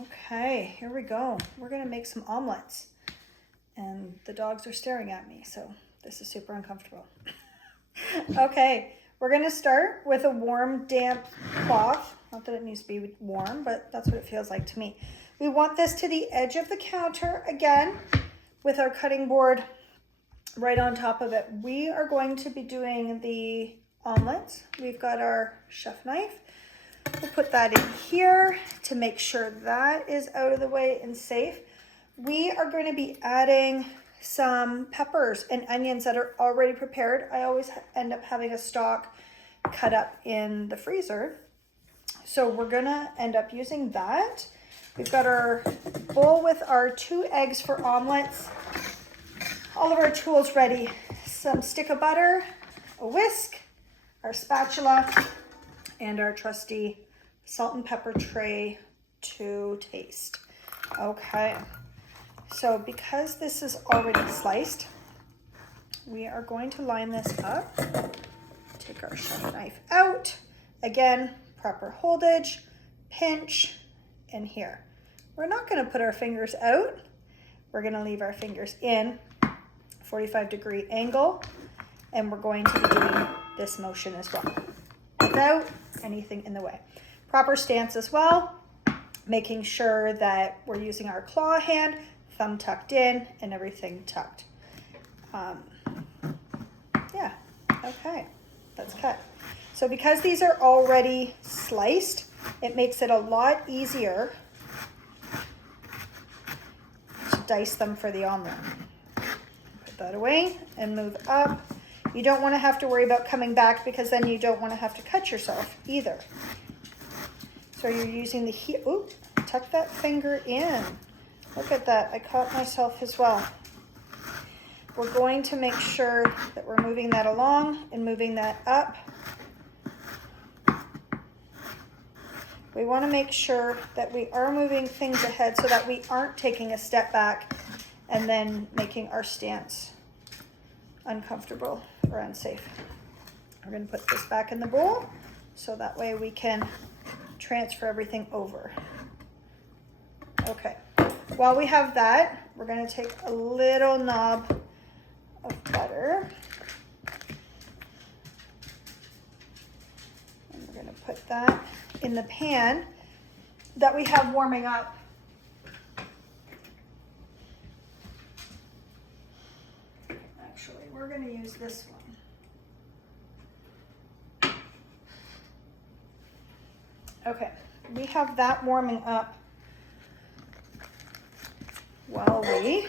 Okay, here we go. We're gonna make some omelets. And the dogs are staring at me, so this is super uncomfortable. Okay, we're gonna start with a warm, damp cloth. Not that it needs to be warm, but that's what it feels like to me. We want this to the edge of the counter again with our cutting board right on top of it. We are going to be doing the omelets. We've got our chef knife. We'll put that in here to make sure that is out of the way and safe. We are going to be adding some peppers and onions that are already prepared. I always end up having a stock cut up in the freezer. So we're going to end up using that. We've got our bowl with our 2 eggs for omelets. All of our tools ready. Some stick of butter, a whisk, our spatula, and our trusty salt and pepper tray to taste. Okay, so because this is already sliced, we are going to line this up. Take our chef knife out. Again, proper holdage, pinch, and here. We're not going to put our fingers out. We're going to leave our fingers in, 45-degree angle, and we're going to be doing this motion as well, without anything in the way. Proper stance as well, making sure that we're using our claw hand, thumb tucked in, and everything tucked. Yeah, okay, let's cut. So because these are already sliced, it makes it a lot easier to dice them for the omelet. Put that away and move up. You don't want to have to worry about coming back because then you don't want to have to cut yourself either. So you're using the heel. Ooh, tuck that finger in. Look at that, I caught myself as well. We're going to make sure that we're moving that along and moving that up. We want to make sure that we are moving things ahead so that we aren't taking a step back and then making our stance uncomfortable or unsafe. We're going to put this back in the bowl so that way we can transfer everything over. Okay, while we have that, we're going to take a little knob of butter and we're going to put that in the pan that we have warming up. Actually, we're going to use this one. Okay, we have that warming up while we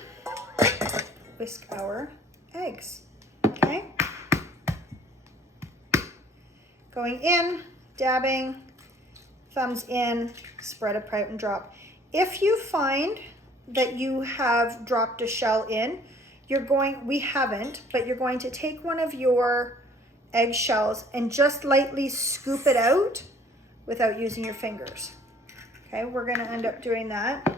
whisk our eggs. Okay, going in, dabbing, thumbs in, spread apart and drop. If you find that you have dropped a shell in, we haven't, but you're going to take one of your egg shells and just lightly scoop it out without using your fingers. Okay, we're going to end up doing that.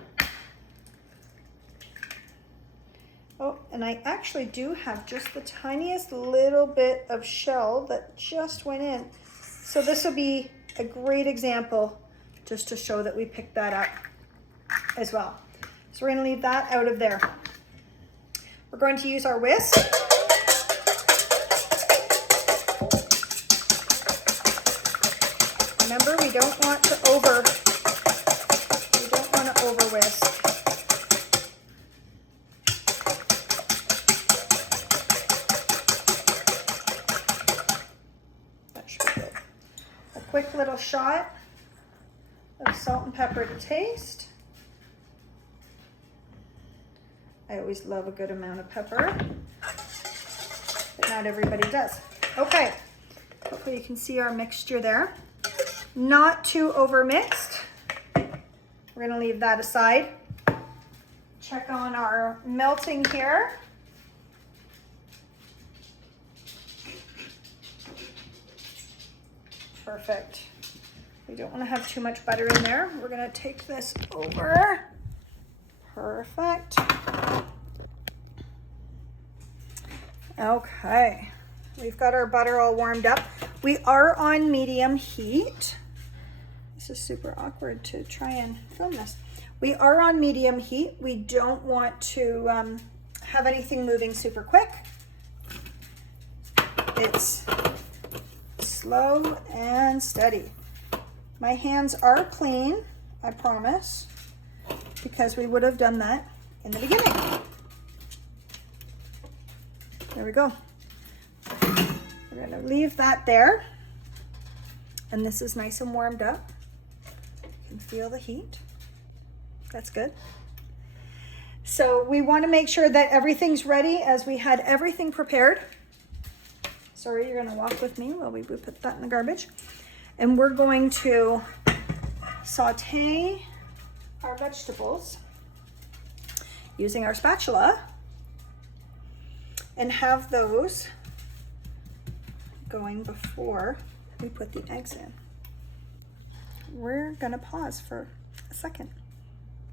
Oh, and I actually do have just the tiniest little bit of shell that just went in. So this will be a great example just to show that we picked that up as well. So we're going to leave that out of there. We're going to use our whisk. Remember, we don't want to over whisk. That should be good. A quick little shot of salt and pepper to taste. I always love a good amount of pepper, but not everybody does. Okay, hopefully you can see our mixture there. Not too over mixed. We're gonna leave that aside. Check on our melting here. Perfect. We don't wanna have too much butter in there. We're gonna take this over. Perfect. Okay, we've got our butter all warmed up. We are on medium heat. This This is super awkward to try and film this. We are on medium heat. We don't want to have anything moving super quick. It's slow and steady. My hands are clean, I promise, because we would have done that in the beginning. There we go. We're gonna leave that there. And this is nice and warmed up. You can feel the heat. That's good. So we want to make sure that everything's ready as we had everything prepared. Sorry, you're gonna walk with me while we put that in the garbage. And we're going to saute our vegetables using our spatula and have those going before we put the eggs in. We're gonna pause for a second.